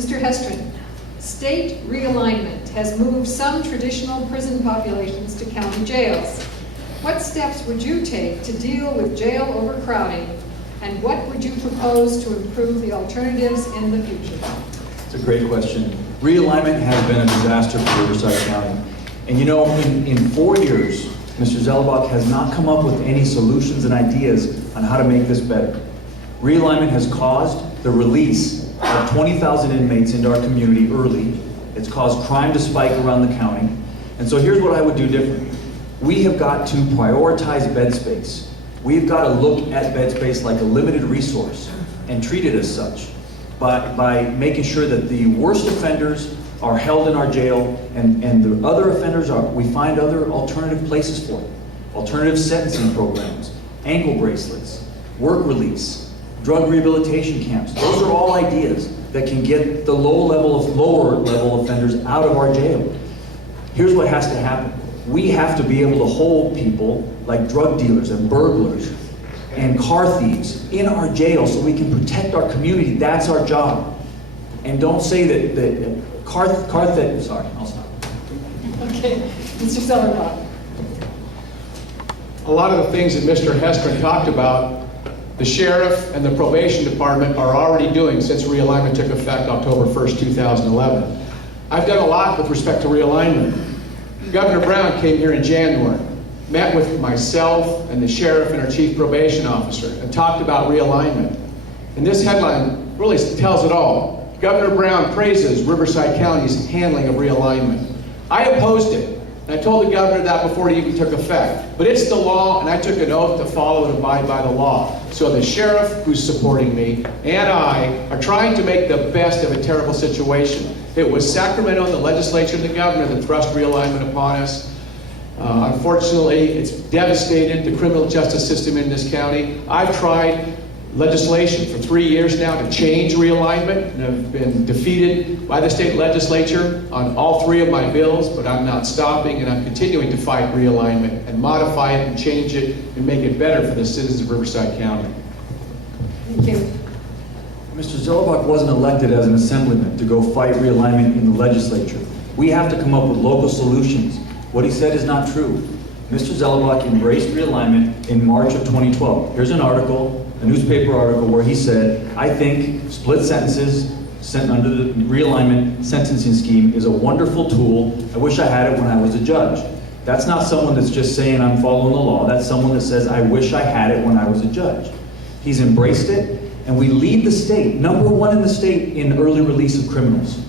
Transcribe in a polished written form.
Mr. Hestron, state realignment has moved some traditional prison populations to county jails. What steps would you take to deal with jail overcrowding, and what would you propose to improve the alternatives in the future? It's a great question. Realignment has been a disaster for Riverside County. And you know, in 4 years, Mr. Zellerbach has not come up with any solutions and ideas on how to make this better. Realignment has caused the release of 20,000 inmates into our community early. It's caused crime to spike around the county. And so here's what I would do differently. We have got to prioritize bed space. We've got to look at bed space like a limited resource and treat it as such by making sure that the worst offenders are held in our jail and the other offenders we find other alternative places for them. Alternative sentencing programs, ankle bracelets, work release, drug rehabilitation camps. Those are all ideas that can get the lower level offenders out of our jail. Here's what has to happen. We have to be able to hold people like drug dealers and burglars and car thieves in our jail so we can protect our community. That's our job. And don't say that car theft, sorry, I'll stop. Okay, Mr. Zellerbach. A lot of the things that Mr. Hestron talked about, the sheriff and the probation department are already doing since realignment took effect October 1st, 2011. I've done a lot with respect to realignment. Governor Brown came here in January, met with myself and the sheriff and our chief probation officer and talked about realignment. And this headline really tells it all. Governor Brown praises Riverside County's handling of realignment. I opposed it, and I told the governor that before it even took effect. But it's the law, and I took an oath to follow and abide by the law. So the sheriff, who's supporting me, and I are trying to make the best of a terrible situation. It was Sacramento and the legislature and the governor that thrust realignment upon us. Unfortunately, it's devastated the criminal justice system in this county. I've tried legislation for 3 years now to change realignment, and have been defeated by the state legislature on all 3 of my bills, but I'm not stopping, and I'm continuing to fight realignment and modify it and change it and make it better for the citizens of Riverside County. Thank you. Mr. Zellerbach wasn't elected as an assemblyman to go fight realignment in the legislature. We have to come up with local solutions. What he said is not true. Mr. Zellerbach embraced realignment in March of 2012. Here's an article, a newspaper article, where he said, I think split sentences sent under the realignment sentencing scheme is a wonderful tool. I wish I had it when I was a judge. That's not someone that's just saying I'm following the law. That's someone that says, I wish I had it when I was a judge. He's embraced it, and we lead the state, #1 in the state in early release of criminals.